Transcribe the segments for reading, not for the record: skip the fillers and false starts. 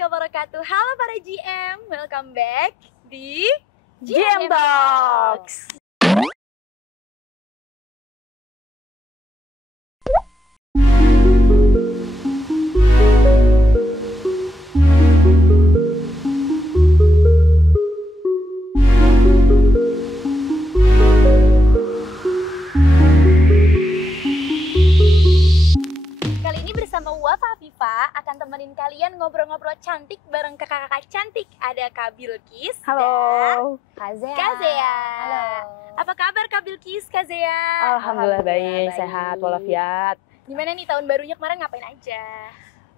warahmatullahi wabarakatuh. Halo para GM, welcome back di GM Talks. Sama Wafa Afifa akan temenin kalian ngobrol-ngobrol cantik bareng kakak-kakak cantik. Ada Kak Bilkis. Halo. Dan Kak Zea. Halo. Apa kabar Kak Bilkis, Kak Zea? Alhamdulillah baik, sehat walafiat. Gimana nih tahun barunya kemarin ngapain aja?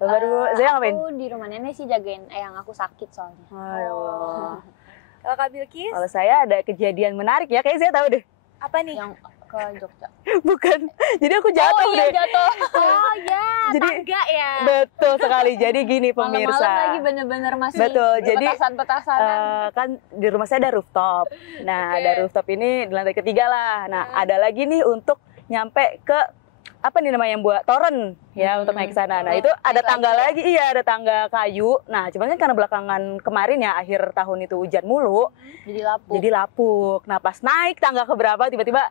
Baru Zea ngapain? Aku di rumah nenek sih jagain yang aku sakit soalnya. Aduh. Kalau Kak Bilkis? Kalau saya ada kejadian menarik ya, kayaknya saya tahu deh. Apa nih? Yang ke Jogja. Bukan. Jadi aku jatuh iya, deh. jatuh. Oh ya, Jadi, tangga ya. Betul sekali. Jadi gini pemirsa. Malam-malam lagi bener-bener masih betul. Jadi petasan-petasanan. kan di rumah saya ada rooftop. Nah, ada rooftop ini di lantai ketiga lah. Nah, ada lagi nih untuk nyampe ke apa nih namanya yang buat toren ya untuk naik ke sana. Nah, itu ada tangga lagi. Iya, ada tangga kayu. Nah, cuman kan karena belakangan kemarin ya akhir tahun itu hujan mulu. Jadi lapuk. Nah, pas naik tangga ke berapa tiba-tiba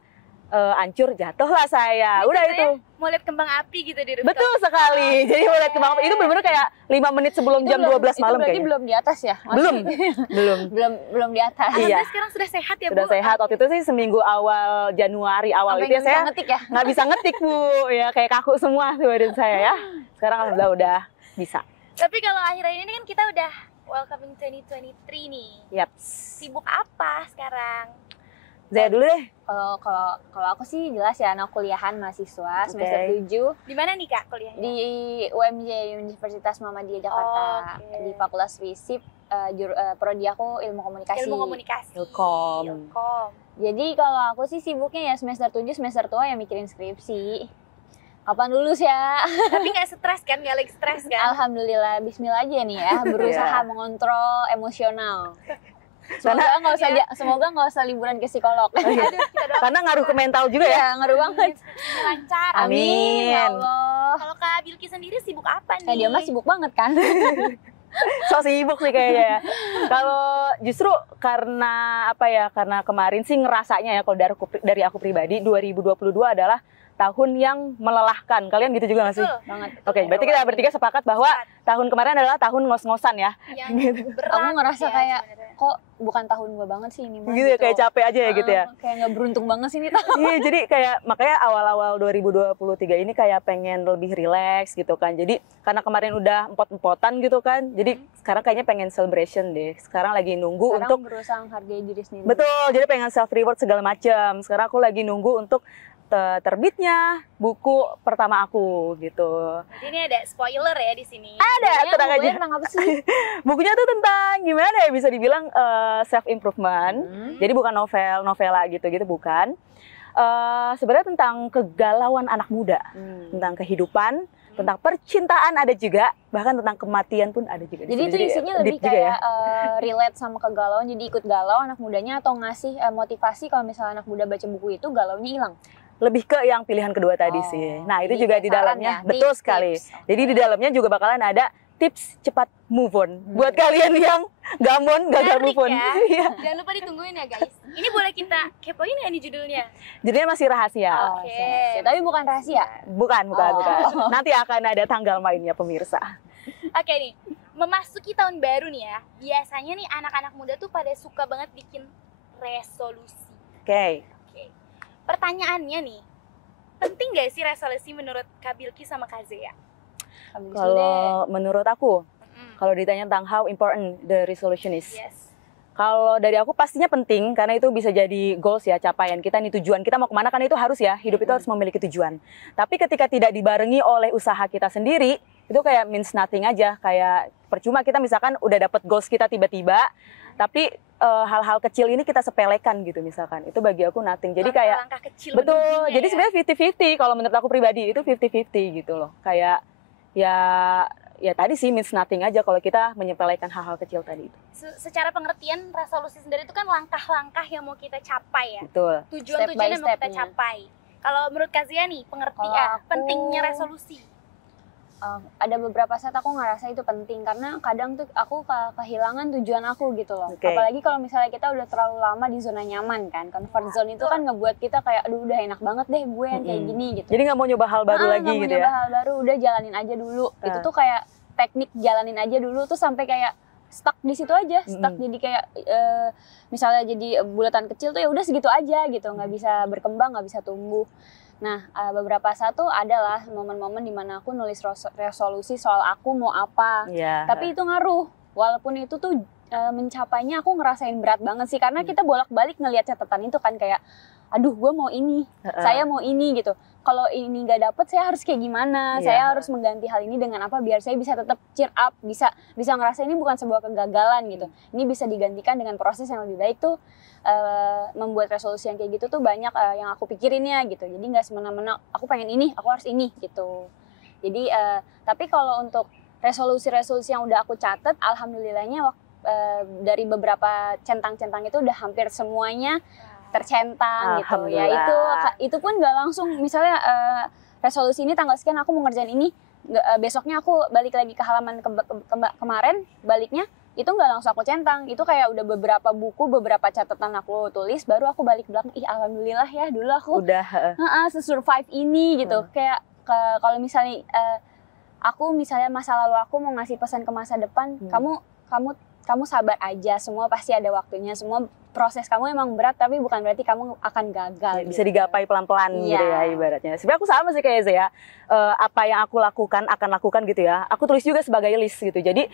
hancur, jatuhlah saya. Udah itu. Mau lihat kembang api gitu di rooftop. Betul sekali. Jadi mau lihat kembang api itu benar-benar kayak 5 menit sebelum jam 12 malam itu kayaknya. belum di atas ya? Belum di atas. Iya. Iya. Sekarang sudah sehat ya, Sudah Bu? sehat. Waktu itu sih seminggu awal Januari awal itu ya saya ngetik ya? nggak bisa ngetik, Bu. Ya kayak kaku semua tuh badan saya ya. Sekarang alhamdulillah udah bisa. Tapi kalau akhir-akhir ini kan kita udah welcoming 2023 nih. Yaps. Sibuk apa sekarang? Saya dulu deh. Kalau aku sih jelas ya anak kuliahan mahasiswa semester 7 Di mana nih Kak kuliahnya? di UMJ Universitas Muhammadiyah Jakarta. Di Fakultas FISIP, prodi aku Ilmu Komunikasi. Ilmu Komunikasi. Ilkom. Jadi kalau aku sih sibuknya ya semester 7 semester tua ya mikirin skripsi. Kapan lulus ya? Tapi nggak stres kan? Nggak lagi stres kan? Alhamdulillah, bismillah aja nih ya, berusaha mengontrol emosional. Karena Semoga nggak usah liburan ke psikolog. Aduh, kita doakan. Karena ngaruh ke mental juga ya. Ya, ngaruh banget. Lancar. Amin. Ya Allah. Kalau Kak Bilki sendiri sibuk apa nih? Kayak dia mah sibuk banget kan? So sibuk sih kayaknya ya. Kalau justru karena apa ya? Karena kemarin sih ngerasanya ya kalau dari aku pribadi 2022 adalah tahun yang melelahkan. Kalian gitu juga nggak sih? Betul. Banget. Oke, berarti kita bertiga sepakat bahwa tahun kemarin adalah tahun ngos-ngosan ya. Yang berat Aku ngerasa ya, kayak sebenarnya. kok bukan tahun gue banget sih ini mah. Gitu ya, kayak capek aja ya gitu ya. Kayak nggak beruntung banget sih ini tahun. Iya, jadi kayak makanya awal-awal 2023 ini kayak pengen lebih rileks gitu kan. Jadi karena kemarin udah empot-empotan gitu kan. Jadi sekarang kayaknya pengen celebration deh. Sekarang lagi nunggu Sekarang untuk berusaha menghargai diri sendiri. betul, jadi pengen self reward segala macam. Sekarang aku lagi nunggu untuk terbitnya buku pertama aku gitu. Jadi ini ada spoiler ya di sini. Ada, tenang aja. Tentang apa sih? Bukunya tuh tentang gimana ya bisa dibilang self improvement. Jadi bukan novela gitu bukan. Sebenarnya tentang kegalauan anak muda, tentang kehidupan, tentang percintaan ada juga, bahkan tentang kematian pun ada juga. Jadi itu isinya lebih deep kayak relate sama kegalauan, jadi ikut galau anak mudanya atau ngasih motivasi kalau misalnya anak muda baca buku itu galaunya hilang. Lebih ke yang pilihan kedua tadi sih. Nah itu jadi juga kayak di saran dalamnya, ya, betul tips. sekali. Oke. Jadi di dalamnya juga bakalan ada tips cepat move on. Buat kalian yang gamon, gagal Menarik move on. ya. Iya. Jangan lupa ditungguin ya guys. Ini boleh kita kepoin ya nih judulnya? Jadinya masih rahasia. Oke. Tapi bukan rahasia. Bukan. Nanti akan ada tanggal mainnya pemirsa. Oke nih, memasuki tahun baru nih ya. Biasanya nih anak-anak muda tuh pada suka banget bikin resolusi. Oke. Pertanyaannya nih, penting gak sih resolusi menurut Kak Bilki sama Kak Zea? Kalau menurut aku, kalau ditanya tentang how important the resolution is. Yes. Kalau dari aku pastinya penting karena itu bisa jadi goals ya, capaian kita nih, tujuan kita mau kemana kan itu harus ya, hidup itu harus memiliki tujuan. Tapi ketika tidak dibarengi oleh usaha kita sendiri, itu kayak means nothing aja, kayak percuma kita misalkan udah dapet goals kita tiba-tiba, tapi hal-hal kecil ini kita sepelekan gitu misalkan, itu bagi aku nothing. Jadi kayak langkah kecil betul, menujunya jadi ya. sebenarnya 50-50 kalau menurut aku pribadi itu 50-50 gitu loh. Kayak ya tadi sih means nothing aja kalau kita menyepelekan hal-hal kecil tadi itu. Secara pengertian resolusi sendiri itu kan langkah-langkah yang mau kita capai ya. Betul. Tujuan-tujuan Step by yang mau kita step-nya. capai. Kalau menurut Kak Zea nih, pengertian Kalau aku- pentingnya resolusi. ada beberapa saat aku ngerasa itu penting karena kadang tuh aku kehilangan tujuan aku gitu loh. Oke. Apalagi kalau misalnya kita udah terlalu lama di zona nyaman kan. Comfort zone itu kan ngebuat kita kayak aduh udah enak banget deh gue yang kayak gini gitu. Jadi nggak mau nyoba hal baru lagi nggak mau gitu nyoba ya. hal baru, udah jalanin aja dulu. Itu tuh kayak teknik jalanin aja dulu tuh sampai kayak stuck di situ aja, stuck jadi kayak misalnya jadi bulatan kecil tuh ya udah segitu aja gitu, nggak bisa berkembang, nggak bisa tumbuh. Nah, beberapa saat tuh adalah momen-momen dimana aku nulis resolusi soal aku mau apa. Iya. Tapi itu ngaruh. Walaupun itu tuh mencapainya aku ngerasain berat banget sih. Karena kita bolak-balik ngelihat catatan itu kan kayak, aduh gue mau ini, saya mau ini gitu. Kalau ini nggak dapet, saya harus kayak gimana? Iya. Saya harus mengganti hal ini dengan apa biar saya bisa tetap cheer up, bisa ngerasa ini bukan sebuah kegagalan gitu. Ini bisa digantikan dengan proses yang lebih baik tuh. Membuat resolusi yang kayak gitu tuh banyak yang aku pikirin ya gitu. Jadi nggak semena-mena aku pengen ini, aku harus ini gitu. Jadi tapi kalau untuk resolusi-resolusi yang udah aku catat, alhamdulillahnya dari beberapa centang-centang itu udah hampir semuanya tercentang gitu ya. Itu pun nggak langsung misalnya resolusi ini tanggal sekian aku mau ngerjain ini, besoknya aku balik lagi ke halaman kemarin, baliknya itu nggak langsung aku centang, itu kayak udah beberapa buku, beberapa catatan aku tulis, baru aku balik belakang, alhamdulillah ya dulu aku udah survive ini gitu. Kayak kalau misalnya aku misalnya masa lalu aku mau ngasih pesan ke masa depan, kamu sabar aja, semua pasti ada waktunya, semua proses kamu emang berat tapi bukan berarti kamu akan gagal. Bisa gitu. digapai pelan-pelan gitu ya ibaratnya. Sebenarnya aku sama sih kayak Zea. Apa yang aku lakukan akan lakukan gitu ya. Aku tulis juga sebagai list gitu. Jadi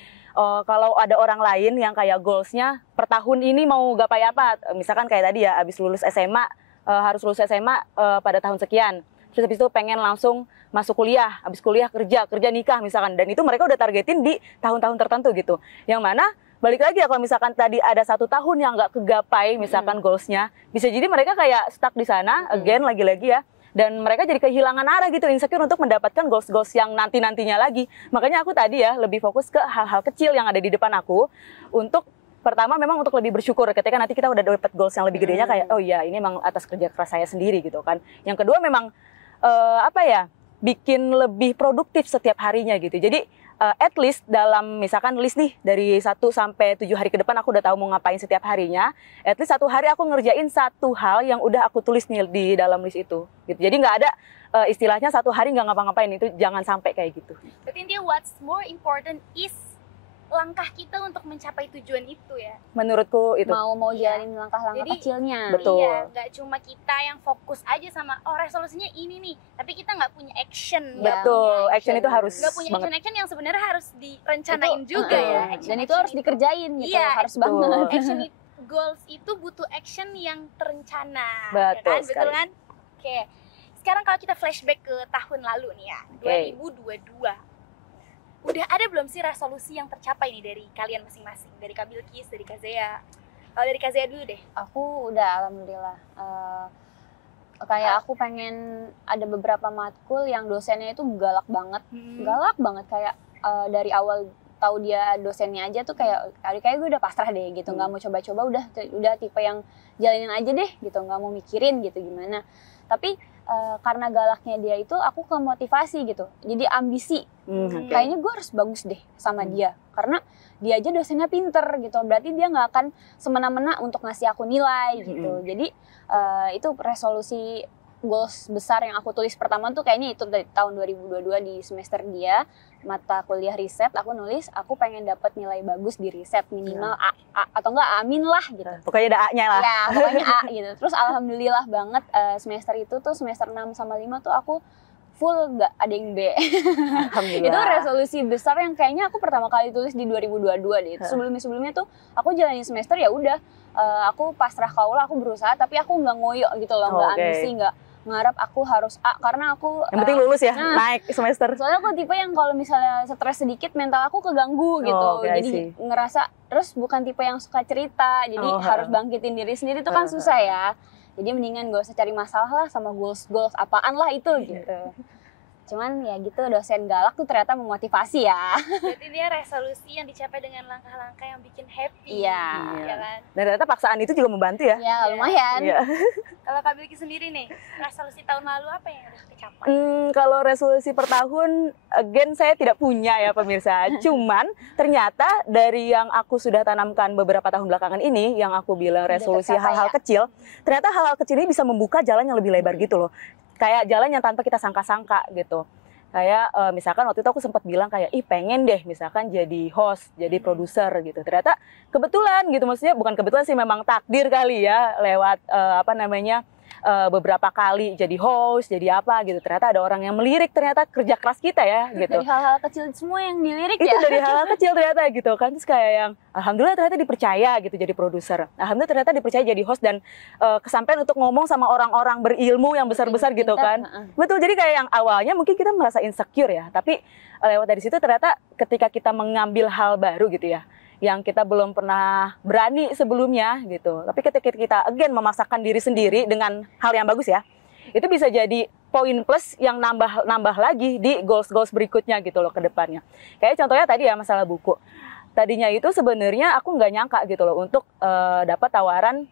kalau ada orang lain yang kayak goalsnya per tahun ini mau gapai apa, misalkan kayak tadi ya, abis lulus SMA harus lulus SMA pada tahun sekian. Terus habis itu pengen langsung masuk kuliah, habis kuliah kerja nikah misalkan. Dan itu mereka udah targetin di tahun-tahun tertentu gitu. Yang mana balik lagi ya, kalau misalkan tadi ada 1 tahun yang nggak kegapai misalkan goalsnya, bisa jadi mereka kayak stuck di sana, again lagi-lagi ya, dan mereka jadi kehilangan arah gitu, insecure untuk mendapatkan goals-goals yang nantinya lagi. Makanya aku tadi ya lebih fokus ke hal-hal kecil yang ada di depan aku, untuk pertama memang untuk lebih bersyukur ketika nanti kita udah dapat goals yang lebih gedenya, kayak oh iya ini memang atas kerja keras saya sendiri gitu kan. Yang kedua memang bikin lebih produktif setiap harinya gitu. Jadi at least dalam misalkan list nih dari 1 sampai 7 hari ke depan aku udah tahu mau ngapain setiap harinya. At least 1 hari aku ngerjain 1 hal yang udah aku tulis nih di dalam list itu. Gitu. Jadi nggak ada istilahnya 1 hari nggak ngapa-ngapain, itu jangan sampai kayak gitu. Berarti intinya what's more important is langkah kita untuk mencapai tujuan itu ya. Menurutku itu. Mau jalanin langkah-langkah Jadi, kecilnya. Betul. Iya, nggak cuma kita yang fokus aja sama resolusinya ini nih, tapi kita nggak punya action. Ya, Betul, action itu harus Nggak punya banget. action yang sebenarnya harus direncanain juga ya. Dan itu harus dikerjain gitu, Iya, harus betul. banget. Action goals itu butuh action yang terencana. Betul ya kan? sekali. Betul kan? Oke. Sekarang kalau kita flashback ke tahun lalu nih ya, Oke. 2022. Udah ada belum sih resolusi yang tercapai nih dari kalian masing-masing? Dari Kak Bilkis, dari Kak Zea. Kalau dari Kak Zea dulu deh. Aku udah alhamdulillah. Kayak aku pengen ada beberapa matkul yang dosennya itu galak banget kayak dari awal tahu dia dosennya aja tuh kayak gue udah pasrah deh gitu, nggak mau coba-coba, udah tipe yang jalanin aja deh gitu, nggak mau mikirin gitu gimana. Tapi karena galaknya dia itu aku kemotivasi gitu, jadi ambisi. Kayaknya gue harus bagus deh sama dia karena dia aja dosennya pinter gitu, berarti dia nggak akan semena-mena untuk ngasih aku nilai gitu. Jadi itu resolusi goals besar yang aku tulis pertama tuh kayaknya itu dari tahun 2022 di semester dia mata kuliah riset, aku nulis aku pengen dapat nilai bagus di riset minimal A atau enggak amin lah gitu. Pokoknya ada A-nya lah. Ya, pokoknya A gitu. Terus alhamdulillah banget semester itu tuh semester 6 sama 5 tuh aku full nggak ada yang B. Alhamdulillah. Itu resolusi besar yang kayaknya aku pertama kali tulis di 2022 deh. Sebelumnya tuh aku jalanin semester ya udah aku pasrah kaulah, aku berusaha tapi aku nggak ngoyo gitu loh, nggak ambisi, nggak ngarap aku harus A karena aku yang penting lulus ya, naik semester. Soalnya aku tipe yang kalau misalnya stres sedikit mental aku keganggu gitu. Jadi ngerasa terus bukan tipe yang suka cerita, jadi harus bangkitin diri sendiri itu kan susah ya. Jadi mendingan gak usah cari masalah lah sama goals apaan lah itu gitu. Cuman ya gitu, dosen galak tuh ternyata memotivasi ya. Berarti dia resolusi yang dicapai dengan langkah-langkah yang bikin happy. Iya. Ya kan? Dan ternyata paksaan itu juga membantu ya. Ya lumayan. Iya. Kalau Kak Bilki sendiri nih, resolusi tahun lalu apa yang udah tercapai? Kalau resolusi per tahun, again saya tidak punya ya pemirsa. Cuman ternyata dari yang aku sudah tanamkan beberapa tahun belakangan ini, yang aku bilang Udah resolusi tercapai hal-hal ya? kecil, ternyata hal-hal kecil ini bisa membuka jalan yang lebih lebar gitu loh. Kayak jalan yang tanpa kita sangka-sangka gitu. Kayak misalkan waktu itu aku sempat bilang kayak, ih pengen deh misalkan jadi host, jadi produser gitu. Ternyata kebetulan gitu, maksudnya bukan kebetulan sih, memang takdir kali ya, lewat beberapa kali jadi host, jadi apa gitu. Ternyata ada orang yang melirik, ternyata kerja keras kita ya gitu. Dari hal-hal kecil semua yang dilirik Itu ya. dari hal kecil ternyata gitu kan. Terus kayak yang alhamdulillah ternyata dipercaya gitu jadi produser. Alhamdulillah ternyata dipercaya jadi host dan kesampaian untuk ngomong sama orang-orang berilmu yang besar-besar gitu kan. Betul, jadi kayak yang awalnya mungkin kita merasa insecure ya, tapi lewat dari situ ternyata ketika kita mengambil hal baru gitu ya, yang kita belum pernah berani sebelumnya gitu. Tapi ketika kita again memaksakan diri sendiri dengan hal yang bagus ya, itu bisa jadi poin plus yang nambah lagi di goals berikutnya gitu loh ke depannya. Kayak contohnya tadi ya masalah buku. Tadinya itu sebenarnya aku nggak nyangka gitu loh untuk dapat tawaran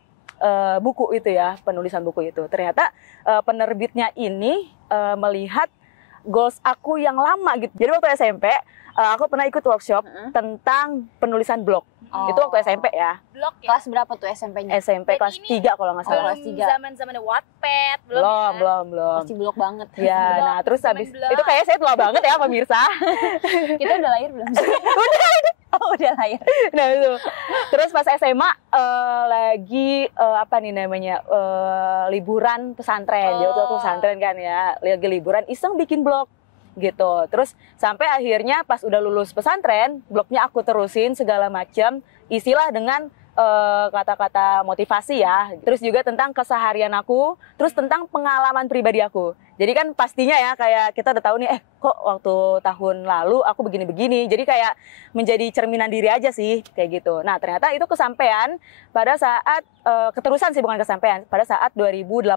buku itu ya, penulisan buku itu. Ternyata penerbitnya ini melihat goals aku yang lama gitu. Jadi waktu SMP aku pernah ikut workshop tentang penulisan blog. Oh. Itu waktu SMP ya. Blog ya? Kelas berapa tuh SMP-nya? SMP kelas Berarti ini 3 kalau nggak salah. kelas Belum tiga. zaman-zaman Wattpad, belum ya? Belum. Pasti blok banget. Ya, Blog, nah terus zaman habis blog. itu kayak saya tua banget ya pemirsa. Kita udah lahir belum? Oh, udah lahir. Nah itu. Terus pas SMA lagi apa nih namanya liburan pesantren. Jadi waktu aku pesantren kan ya, lagi liburan iseng bikin blog gitu. Terus sampai akhirnya pas udah lulus pesantren, blognya aku terusin segala macam, isilah dengan kata-kata motivasi ya. Terus juga tentang keseharian aku, terus tentang pengalaman pribadi aku. Jadi kan pastinya ya kayak kita udah tahu nih, kok waktu tahun lalu aku begini-begini. Jadi kayak menjadi cerminan diri aja sih kayak gitu. Nah ternyata itu kesampaian pada saat keterusan sih, bukan kesampaian, pada saat 2018.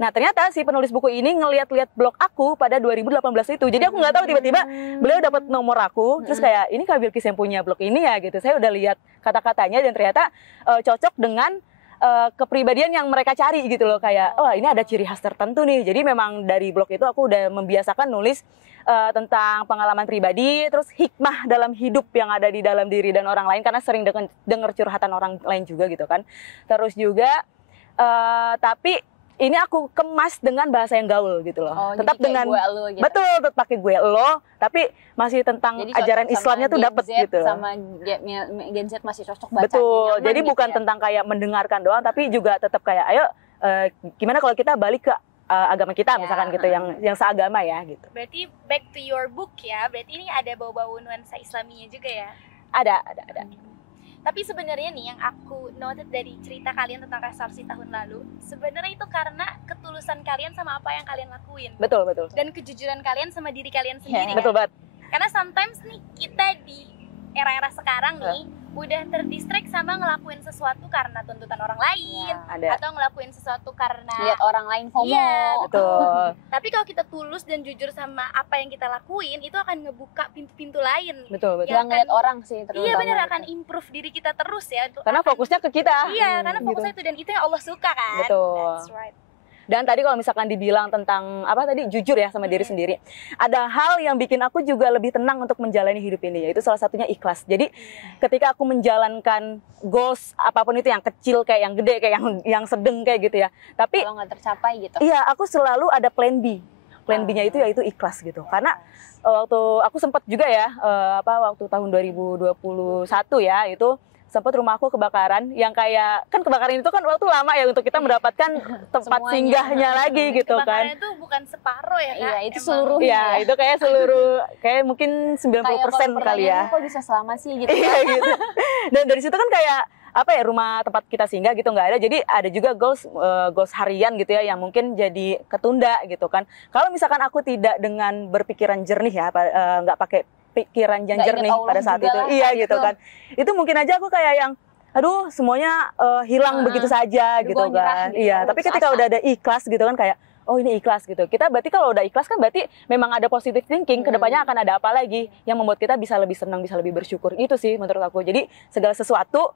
Nah ternyata si penulis buku ini ngeliat-liat blog aku pada 2018 itu. Jadi aku nggak tahu tiba-tiba beliau dapat nomor aku. Terus kayak ini Kak Bilkis yang punya blog ini ya gitu. Saya udah lihat kata-katanya dan ternyata cocok dengan kepribadian yang mereka cari gitu loh. Kayak ini ada ciri khas tertentu nih. Jadi memang dari blog itu aku udah membiasakan nulis tentang pengalaman pribadi, terus hikmah dalam hidup yang ada di dalam diri dan orang lain, karena sering dengar curhatan orang lain juga gitu kan. Terus juga tapi ini aku kemas dengan bahasa yang gaul gitu loh. Oh, tetap jadi kayak dengan gue lo gitu. betul, tetap pakai gue lo, tapi masih tentang Jadi ajaran cocok Islamnya sama tuh Gen dapet Z gitu. Sama Gen Z masih cocok bacanya. Betul. nyaman Jadi gitu bukan ya. tentang kayak mendengarkan doang, tapi juga tetap kayak ayo gimana kalau kita balik ke agama kita Ya. misalkan gitu, yang seagama ya gitu. Berarti back to your book ya. Berarti ini ada bau-bau nuansa Islaminya juga ya. Ada. Tapi sebenarnya nih yang aku noted dari cerita kalian tentang resolusi tahun lalu, sebenarnya itu karena ketulusan kalian sama apa yang kalian lakuin. Betul. Dan kejujuran kalian sama diri kalian sendiri. Betul banget. Karena sometimes nih kita di era-era sekarang nih udah terdistract sama ngelakuin sesuatu karena tuntutan orang lain, Ada. atau ngelakuin sesuatu karena Lihat orang lain FOMO. Iya, Betul. Tapi kalau kita tulus dan jujur sama apa yang kita lakuin, itu akan ngebuka pintu-pintu lain. Betul. Ya, Yang ngeliat orang sih terutama. Iya benar, itu. akan improve diri kita terus ya. Karena fokusnya ke kita. Iya, karena gitu. fokusnya itu, dan itu yang Allah suka kan. Betul. That's right. Dan tadi kalau misalkan dibilang tentang apa tadi, jujur ya sama diri sendiri, ada hal yang bikin aku juga lebih tenang untuk menjalani hidup ini, yaitu salah satunya ikhlas. Jadi ketika aku menjalankan goals apapun itu, yang kecil kayak yang gede kayak yang sedang kayak gitu ya, tapi Kalau nggak tercapai gitu. iya aku selalu ada plan B. Plan B-nya itu yaitu ikhlas gitu. Karena waktu aku sempat juga ya waktu tahun 2021 ya, itu sempat rumah aku kebakaran, yang kayak kan kebakaran itu kan waktu lama ya untuk kita mendapatkan tempat Semuanya. singgahnya lagi gitu kan. Kebakaran itu bukan separuh ya Kak. Iya, itu Emang. seluruh. Iya, itu kayak seluruh kayak mungkin 90% Kayak kalau kali ya. pertanyaannya, kok bisa selamat sih gitu. Iya gitu. Dan dari situ kan kayak apa ya, rumah tempat kita singgah gitu nggak ada, jadi ada juga goals harian gitu ya yang mungkin jadi ketunda gitu kan. Kalau misalkan aku tidak dengan berpikiran jernih ya, nggak pakai pikiran yang Nggak jernih ingat Allah pada saat juga itu, lah, iya saat gitu itu. kan, itu mungkin aja aku kayak yang aduh semuanya hilang begitu saja gitu gua nyerah kan. gitu, Iya, aku tapi putus ketika asa. udah ada ikhlas gitu kan kayak oh ini ikhlas gitu. Kita berarti kalau udah ikhlas kan berarti memang ada positive thinking, kedepannya akan ada apa lagi yang membuat kita bisa lebih senang, bisa lebih bersyukur. Itu sih menurut aku. Jadi segala sesuatu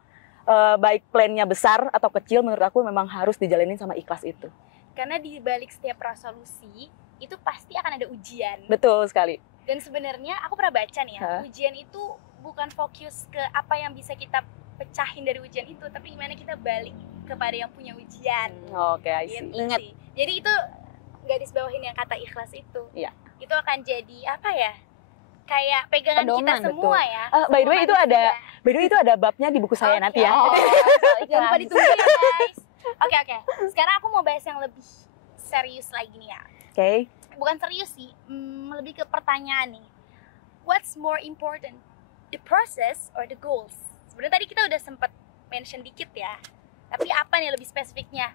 baik plannya besar atau kecil, menurut aku memang harus dijalanin sama ikhlas itu. Karena di balik setiap resolusi itu pasti akan ada ujian. Betul sekali. Dan sebenarnya aku pernah baca nih ya, ujian itu bukan fokus ke apa yang bisa kita pecahin dari ujian itu, tapi gimana kita balik kepada yang punya ujian. Oke, I see. Gitu Ingat. sih. Jadi itu garis bawahin yang kata ikhlas itu. Iya. Itu akan jadi apa ya? Kayak pegangan kita Pedoman, semua ya. By the way itu manusia. By the way itu ada babnya di buku saya nanti ya. Oh, Jangan lupa ditunggu ya guys. Oke. Sekarang aku mau bahas yang lebih serius lagi nih ya. Oke. Bukan serius sih, lebih ke pertanyaan nih. What's more important, the process or the goals? Sebenarnya tadi kita udah sempet mention dikit ya. Tapi apa nih lebih spesifiknya?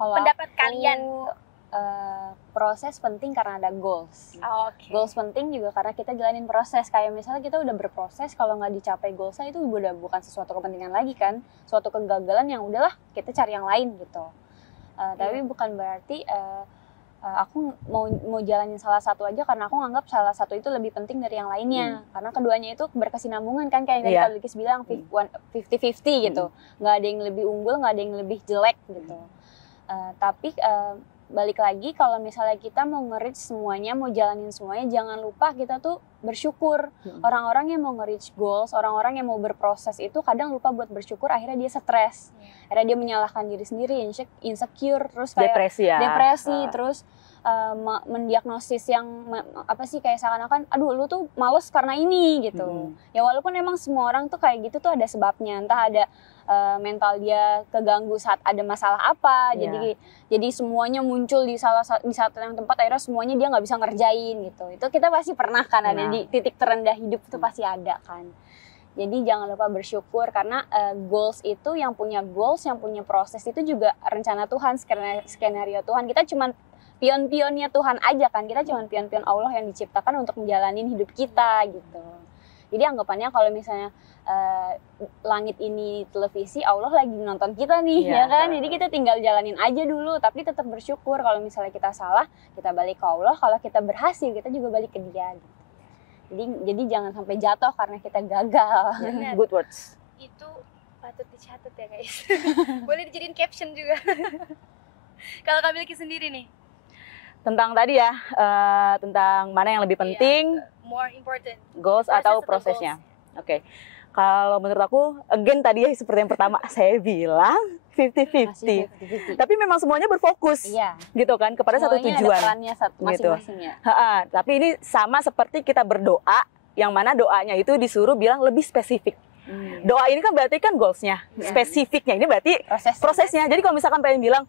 Kalau Pendapat aku, kalian? Proses penting karena ada goals. Oke. Goals penting juga karena kita jalanin proses. Kayak misalnya kita udah berproses, kalau nggak dicapai goalsnya itu udah bukan sesuatu kepentingan lagi kan, suatu kegagalan yang udahlah kita cari yang lain gitu. Tapi bukan berarti aku mau jalanin salah satu aja karena aku nganggap salah satu itu lebih penting dari yang lainnya. Karena keduanya itu berkesinambungan kan, kayak tadi Kak Bilkis bilang 50-50 gitu. Nggak ada yang lebih unggul, nggak ada yang lebih jelek gitu. Tapi balik lagi, kalau misalnya kita mau nge-reach semuanya, mau jalanin semuanya, jangan lupa kita tuh bersyukur. Orang-orang yang mau nge-reach goals, orang-orang yang mau berproses itu kadang lupa buat bersyukur, akhirnya dia stres. Akhirnya dia menyalahkan diri sendiri, insecure, terus kayak depresi, terus mendiagnosis yang apa sih, kayak seakan-akan aduh lu tuh males karena ini gitu. Ya walaupun emang semua orang tuh kayak gitu tuh ada sebabnya, entah ada mental dia keganggu saat ada masalah apa, jadi semuanya muncul di satu yang tempat, akhirnya semuanya dia nggak bisa ngerjain gitu. Itu kita pasti pernah kan, ada di titik terendah hidup itu pasti ada kan. Jadi jangan lupa bersyukur, karena goals itu, yang punya goals, yang punya proses itu juga rencana Tuhan, skenario Tuhan. Kita cuman pion-pionnya Tuhan aja kan, kita cuman pion-pion Allah yang diciptakan untuk menjalani hidup kita gitu. Jadi anggapannya kalau misalnya langit ini televisi, Allah lagi nonton kita nih, ya kan? Jadi kita tinggal jalanin aja dulu, tapi tetap bersyukur. Kalau misalnya kita salah, kita balik ke Allah. Kalau kita berhasil, kita juga balik ke Dia. Gitu. Jadi jangan sampai jatuh karena kita gagal. Good words. Itu patut dicatat ya guys. Boleh dijadiin caption juga. Kalau Kak Bilkis sendiri nih, tentang tadi ya, tentang mana yang lebih penting, more important, goals atau prosesnya. Oke. Kalau menurut aku, again tadi ya seperti yang pertama saya bilang 50-50. Tapi memang semuanya berfokus, gitu kan, kepada satu tujuan. Ada perannya masing-masing ya. Tapi ini sama seperti kita berdoa, yang mana doanya itu disuruh bilang lebih spesifik. Doa ini kan berarti kan goalsnya, spesifiknya ini berarti prosesnya. Jadi kalau misalkan pengen bilang,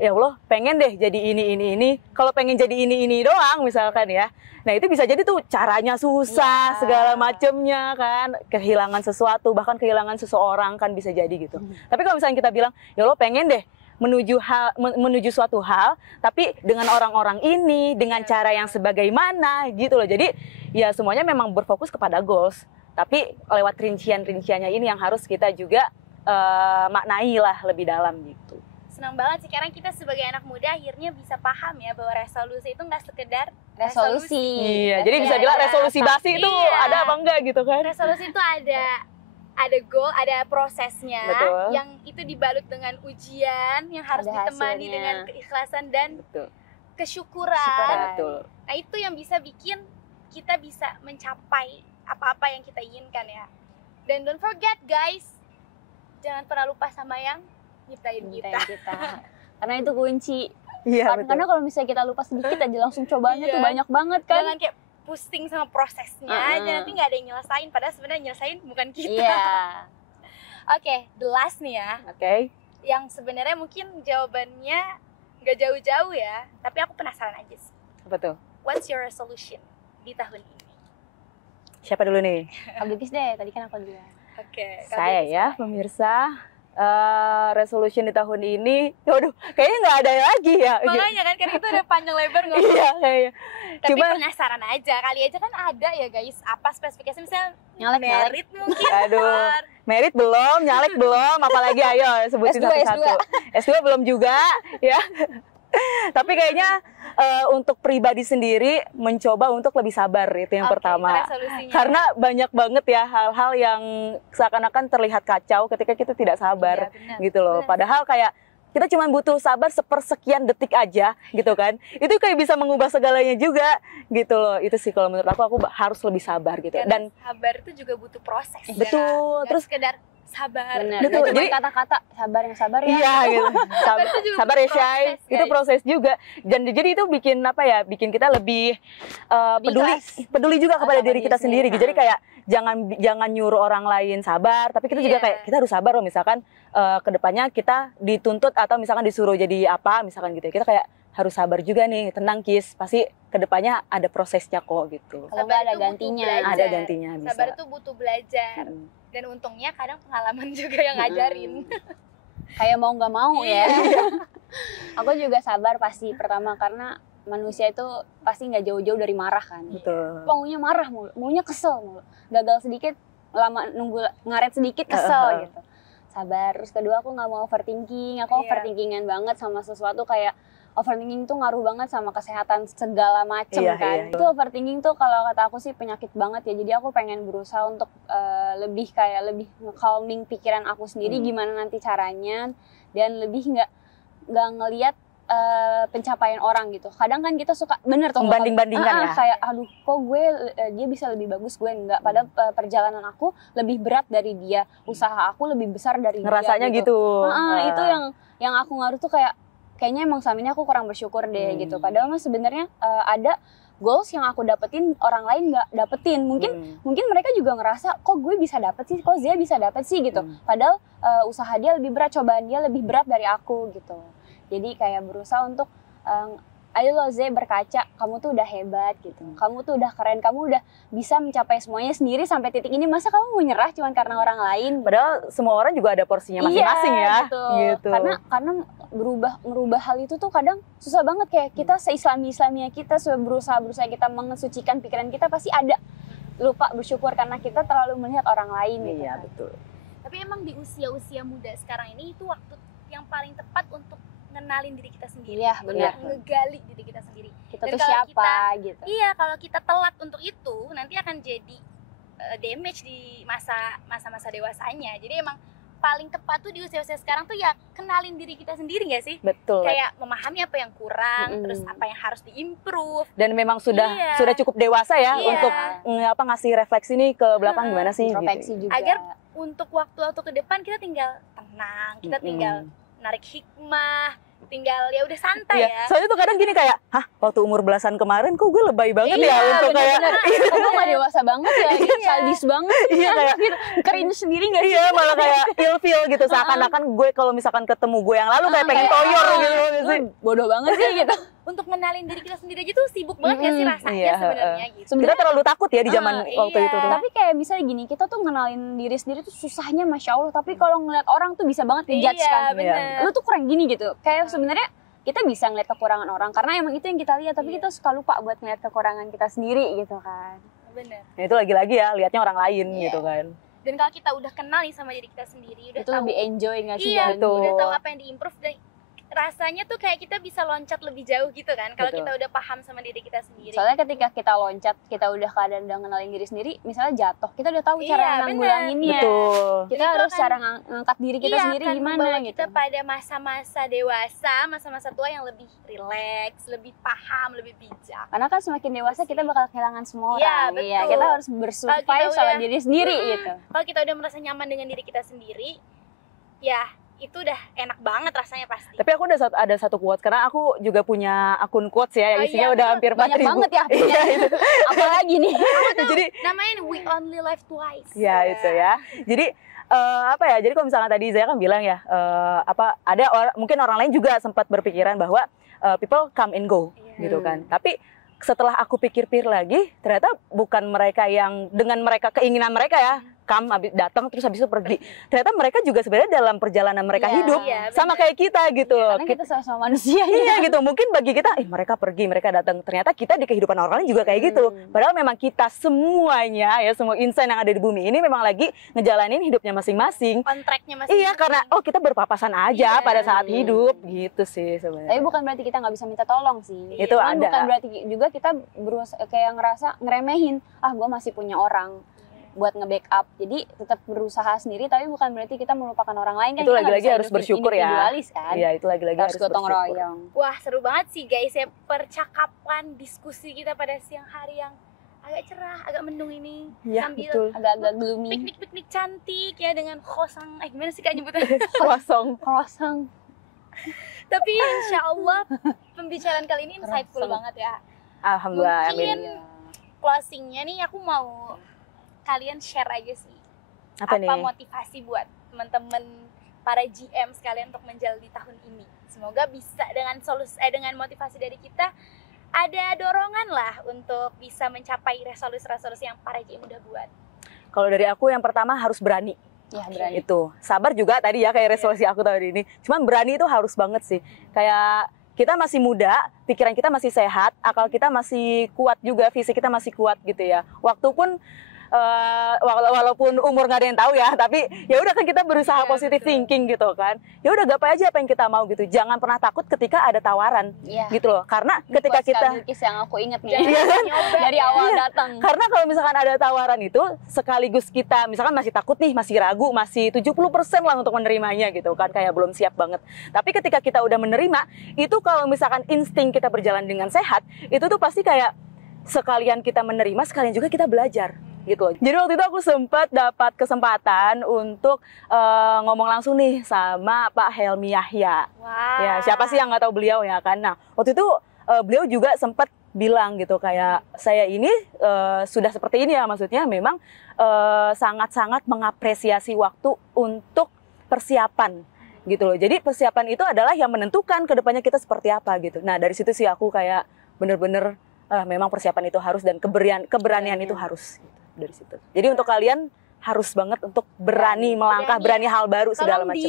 ya Allah pengen deh jadi ini. Kalau pengen jadi ini doang misalkan ya, nah itu bisa jadi tuh caranya susah, segala macemnya kan, kehilangan sesuatu, bahkan kehilangan seseorang kan bisa jadi gitu. Tapi kalau misalnya kita bilang, ya Allah pengen deh menuju suatu hal, tapi dengan orang-orang ini, dengan cara yang sebagaimana gitu loh. Jadi ya semuanya memang berfokus kepada goals, tapi lewat rincian-rinciannya ini yang harus kita juga maknai lah lebih dalam gitu. Senang banget sih sekarang kita sebagai anak muda akhirnya bisa paham ya bahwa resolusi itu nggak sekedar resolusi. Iya, jadi bisa bilang resolusi basi itu ada apa enggak gitu kan? Resolusi itu ada goal, ada prosesnya. Betul. Yang itu dibalut dengan ujian yang harus ditemani dengan keikhlasan dan kesyukuran. Betul. Nah, itu yang bisa bikin kita bisa mencapai apa-apa yang kita inginkan ya. Dan don't forget guys, jangan pernah lupa sama yang nyiptain kita. Karena itu kunci. Iya, karena kalau misalnya kita lupa sedikit aja langsung cobaannya tuh banyak banget kan. Jangan kayak pusing sama prosesnya aja, nanti nggak ada yang nyelesain, padahal sebenarnya nyelesain bukan kita. Oke, the last nih ya. Yang sebenarnya mungkin jawabannya nggak jauh-jauh ya, tapi aku penasaran aja sih. Apa tuh? What's your resolution di tahun ini? Siapa dulu nih? Kak Bilkis deh, tadi kan aku dulu. Saya ya, pemirsa. Resolution di tahun ini, waduh, kayaknya nggak ada lagi ya. Makanya kan, karena itu udah panjang lebar ngomong. Iya, kayaknya. Tapi penasaran aja, kali aja kan ada ya guys, apa spesifikasi misalnya merit mungkin. Aduh, merit belum, nyalek belum, apalagi ayo sebutin S2, satu-satu. S2 belum juga, ya. Tapi kayaknya untuk pribadi sendiri mencoba untuk lebih sabar, itu yang pertama. Karena banyak banget ya hal-hal yang seakan-akan terlihat kacau ketika kita tidak sabar, gitu loh. Padahal kayak kita cuma butuh sabar sepersekian detik aja gitu kan. Itu kayak bisa mengubah segalanya juga gitu loh. Itu sih kalau menurut aku harus lebih sabar gitu. Karena dan sabar itu juga butuh proses. Betul. Terus sekedar sabar. Benar. Betul. Jadi kata-kata sabar ya. Iya gitu. Sabar ya Syai. Itu proses juga. Dan jadi itu bikin apa ya? Bikin kita lebih peduli juga kepada diri kita sendiri. Jadi kayak jangan nyuruh orang lain sabar, tapi kita juga kayak kita harus sabar loh. Misalkan kedepannya kita dituntut atau misalkan disuruh jadi apa, misalkan gitu. Kita kayak harus sabar juga nih, tenang Kis, pasti kedepannya ada prosesnya kok gitu. Kalau nggak ada gantinya. Ada gantinya bisa. Sabar itu butuh belajar. Dan untungnya kadang pengalaman juga yang ngajarin. Kayak mau nggak mau ya. Aku juga sabar pasti pertama karena manusia itu pasti nggak jauh-jauh dari marah kan. Betul. Maunya marah mulu, maunya kesel mulu. Gagal sedikit, lama nunggu ngaret sedikit kesel gitu. Sabar. Terus kedua aku nggak mau overthinking. Aku overthinkingan banget sama sesuatu kayak overthinking tuh ngaruh banget sama kesehatan segala macem kan. Itu overthinking tuh kalau kata aku sih penyakit banget ya. Jadi aku pengen berusaha untuk lebih calming pikiran aku sendiri gimana nanti caranya dan lebih nggak ngelihat pencapaian orang gitu. Kadang kan kita suka bener tuh membanding-bandingkan ya. Kayak aduh kok gue dia bisa lebih bagus gue enggak. Padahal perjalanan aku lebih berat dari dia. Usaha aku lebih besar dari ngerasanya dia gitu. Itu yang aku ngaruh tuh kayaknya emang selama ini aku kurang bersyukur deh gitu. Padahal mah sebenarnya ada goals yang aku dapetin orang lain nggak dapetin. Mungkin mereka juga ngerasa kok gue bisa dapet sih, kok Zia bisa dapet sih gitu. Padahal usaha dia lebih berat, cobaan dia lebih berat dari aku gitu. Jadi kayak berusaha untuk ayo lo Zia berkaca, kamu tuh udah hebat gitu. Kamu tuh udah keren, kamu udah bisa mencapai semuanya sendiri sampai titik ini. Masa kamu mau nyerah cuma karena orang lain? Padahal semua orang juga ada porsinya masing-masing ya. Gitu. Karena merubah hal itu tuh kadang susah banget. Kayak kita se-Islami-Islamnya kita berusaha kita mengesucikan pikiran kita pasti ada lupa bersyukur karena kita terlalu melihat orang lain gitu. Iya, betul. Tapi emang di usia-usia muda sekarang ini itu waktu yang paling tepat untuk ngenalin diri kita sendiri. Iya, benar. Ngegali diri kita sendiri. Kita tuh siapa gitu. Iya, kalau kita telat untuk itu nanti akan jadi damage di masa-masa dewasanya. Jadi emang paling tepat tuh di usia-usia sekarang tuh ya kenalin diri kita sendiri nggak sih? Betul. Kayak memahami apa yang kurang, terus apa yang harus diimprove. Dan memang sudah cukup dewasa ya untuk ngasih refleksi nih ke belakang gimana sih? Introspeksi gitu. juga. Agar untuk waktu-waktu ke depan kita tinggal tenang, kita tinggal narik hikmah, tinggal ya udah santai ya. Soalnya tuh kadang gini kayak, waktu umur belasan kemarin kok gue lebay banget ya untuk kayak kok gue gak dewasa banget ya, childish banget. Iya kayak cringe sendiri gak sih? Iya malah kayak ilfeel gitu, seakan-akan gue kalau misalkan ketemu gue yang lalu kayak pengen toyor gitu sih. Bodoh banget sih gitu. Untuk ngenalin diri kita sendiri aja tuh sibuk banget gak sih rasanya sebenarnya gitu. Kita terlalu takut ya di zaman waktu itu tuh. Tapi kayak misalnya gini, kita tuh ngenalin diri sendiri tuh susahnya Masya Allah. Tapi kalau ngeliat orang tuh bisa banget ngejudge kan. Lu tuh kurang gini gitu. Kayak sebenarnya kita bisa ngeliat kekurangan orang karena emang itu yang kita lihat. Tapi kita suka lupa buat ngeliat kekurangan kita sendiri gitu kan. Bener. Nah, itu lagi-lagi ya liatnya orang lain gitu kan. Dan kalau kita udah kenal nih sama diri kita sendiri, udah itu tahu, lebih enjoy nggak sih? Iya, udah tahu apa yang diimprove dan rasanya tuh kayak kita bisa loncat lebih jauh gitu kan kalau kita udah paham sama diri kita sendiri. Soalnya ketika kita loncat, kita udah keadaan udah ngenalin diri sendiri, misalnya jatuh, kita udah tahu cara nanggulanginnya. Kita harus cara ngangkat diri kita sendiri gimana gitu. Kita pada masa-masa dewasa, masa-masa tua yang lebih rileks, lebih paham, lebih bijak. Karena kan semakin dewasa kita bakal kehilangan semua orang. Iya, kita harus bersurvive sama diri sendiri gitu. Kalau kita udah merasa nyaman dengan diri kita sendiri, ya itu udah enak banget rasanya pasti. Tapi aku ada satu quotes karena aku juga punya akun quotes ya yang isinya udah hampir 4.000. Banyak banget ya. Iya itu. Apalagi nih. Jadi namanya we only live twice. Ya itu ya. Jadi jadi kalau misalnya tadi Zia kan bilang ya mungkin orang lain juga sempat berpikiran bahwa people come and go gitu kan. Tapi setelah aku pikir-pikir lagi, ternyata bukan mereka yang dengan keinginan mereka ya, datang terus habis itu pergi. Ternyata mereka juga sebenarnya dalam perjalanan mereka hidup sama kayak kita gitu. Karena kita sama-sama manusia. Iya gitu. Mungkin bagi kita, mereka pergi, mereka datang. Ternyata kita di kehidupan orang lain juga kayak gitu. Padahal memang kita semuanya ya, semua insan yang ada di bumi ini memang lagi ngejalanin hidupnya masing-masing. On track-nya masing-masing. Iya, karena kita berpapasan aja pada saat hidup gitu sih sebenarnya. Tapi bukan berarti kita nggak bisa minta tolong sih. Itu Cuman ada. bukan berarti juga kita berusaha kayak ngerasa ngeremehin. Gue masih punya orang buat nge-backup. Jadi tetap berusaha sendiri, tapi bukan berarti kita melupakan orang lain kan. Itu lagi-lagi harus bersyukur ya. Individualis kan. Iya, itu lagi-lagi harus gotong bersyukur. royong. Wah, seru banget sih guys ya percakapan diskusi kita pada siang hari yang agak cerah, agak mendung ini. Iya, Sambil betul. Agak-agak gloomy. piknik-piknik cantik ya dengan khosang. Gimana sih Kak nyebutnya? Croissant. Tapi insya Allah pembicaraan kali ini insightful banget ya. Alhamdulillah, Mungkin amin. closingnya nih aku mau kalian share aja sih. Apa nih? Motivasi buat teman-teman para GM sekalian untuk menjalani tahun ini. Semoga bisa dengan motivasi dari kita ada dorongan lah untuk bisa mencapai resolusi-resolusi yang para GM udah buat. Kalau dari aku yang pertama harus berani. Ya, berani. Itu. Sabar juga tadi ya kayak resolusi aku tahun ini. Cuman berani itu harus banget sih. Kayak kita masih muda, pikiran kita masih sehat, akal kita masih kuat juga, fisik kita masih kuat gitu ya. Waktu pun walaupun umur nggak ada yang tahu ya, tapi ya udah kan kita berusaha positive thinking gitu kan. Ya udah gapai aja apa yang kita mau gitu. Jangan pernah takut ketika ada tawaran gitu loh. Karena ketika kita yang aku inget nih dari awal datang. Karena kalau misalkan ada tawaran itu sekaligus kita misalkan masih takut nih, masih ragu, masih 70% lah untuk menerimanya gitu kan, kayak belum siap banget. Tapi ketika kita udah menerima, itu kalau misalkan insting kita berjalan dengan sehat, itu tuh pasti kayak sekalian kita menerima, sekalian juga kita belajar gitu. Jadi waktu itu aku sempat dapat kesempatan untuk ngomong langsung nih sama Pak Helmi Yahya. Wow. Ya, siapa sih yang nggak tahu beliau ya kan. Nah, waktu itu beliau juga sempat bilang gitu kayak saya ini sudah seperti ini ya, maksudnya memang sangat-sangat mengapresiasi waktu untuk persiapan gitu loh. Jadi persiapan itu adalah yang menentukan kedepannya kita seperti apa gitu. Nah, dari situ sih aku kayak bener-bener memang persiapan itu harus dan keberanian itu harus gitu, dari situ. Jadi untuk kalian harus banget untuk berani melangkah, berani hal baru segala macam.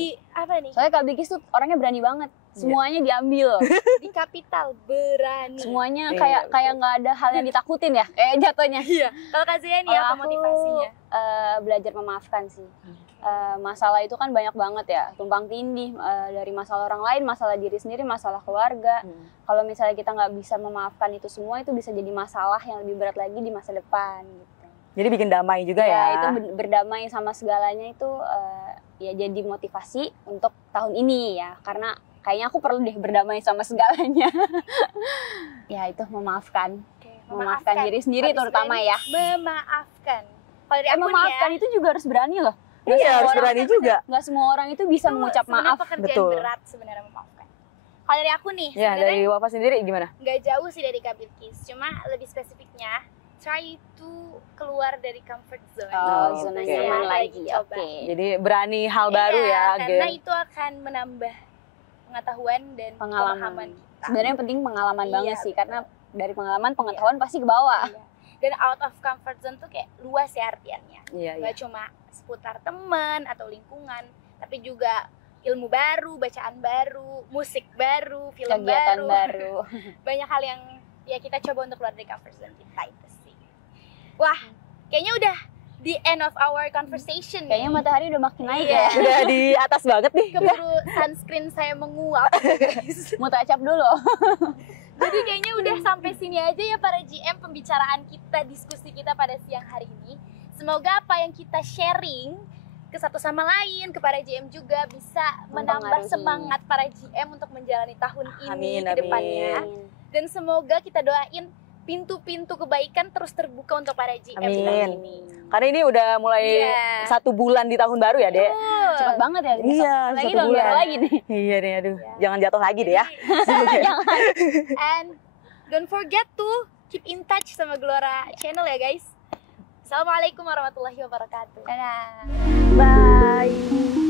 Soalnya Kak Bikis tuh orangnya berani banget. Semuanya diambil. Di kapital berani. Semuanya kayak nggak ada hal yang ditakutin ya, kayak jatuhnya. Iya. Kalau Kak Zia nih apa motivasinya? Belajar memaafkan sih. Masalah itu kan banyak banget ya, tumpang tindih dari masalah orang lain, masalah diri sendiri, masalah keluarga. Kalau misalnya kita nggak bisa memaafkan itu semua, itu bisa jadi masalah yang lebih berat lagi di masa depan gitu. Jadi bikin damai juga ya. Itu berdamai sama segalanya itu ya jadi motivasi untuk tahun ini ya, karena kayaknya aku perlu deh berdamai sama segalanya. Ya itu memaafkan. Memaafkan diri sendiri terutama ya. Memaafkan. Kalau dari aku memaafkan itu juga harus berani loh. Iya, harus berani juga. Nggak semua orang itu bisa mengucap maaf. Pekerjaan berat sebenarnya memaafkan. Kalau dari aku nih, ya dari Wafa sendiri gimana? Nggak jauh sih dari Kak Bilkis, cuma lebih spesifiknya try to keluar dari comfort zone. Zona nyaman lagi. Oke. Jadi berani hal baru ya. Karena itu akan menambah pengetahuan dan pengalaman kita. Sebenarnya yang penting pengalaman banget sih, karena dari pengalaman pengetahuan pasti ke bawah. Dan out of comfort zone tuh kayak luas ya artiannya. Nggak cuma seputar teman atau lingkungan, tapi juga ilmu baru, bacaan baru, musik baru, film kegiatan baru. Banyak hal yang ya kita coba untuk keluar dari comfort zone kita itu sih. Wah, kayaknya udah the end of our conversation. Kayaknya matahari udah makin naik ya. Udah di atas banget nih. Keburu sunscreen saya menguap guys. Mau touch up dulu. Jadi kayaknya udah sampai sini aja ya para GM pembicaraan kita, diskusi kita pada siang hari ini. Semoga apa yang kita sharing ke satu sama lain, ke para GM juga bisa menambah semangat para GM untuk menjalani tahun ini ke depannya. Dan semoga kita doain pintu-pintu kebaikan terus terbuka untuk para GM di tahun ini. Karena ini udah mulai 1 bulan di tahun baru ya, Dek. Cepet banget ya. Iya, lagi 1 bulan lagi nih. Iya nih, aduh. Jangan jatuh lagi deh ya. Jangan. And don't forget to keep in touch sama Glora Channel ya guys. Assalamualaikum warahmatullahi wabarakatuh. Dadah. Bye.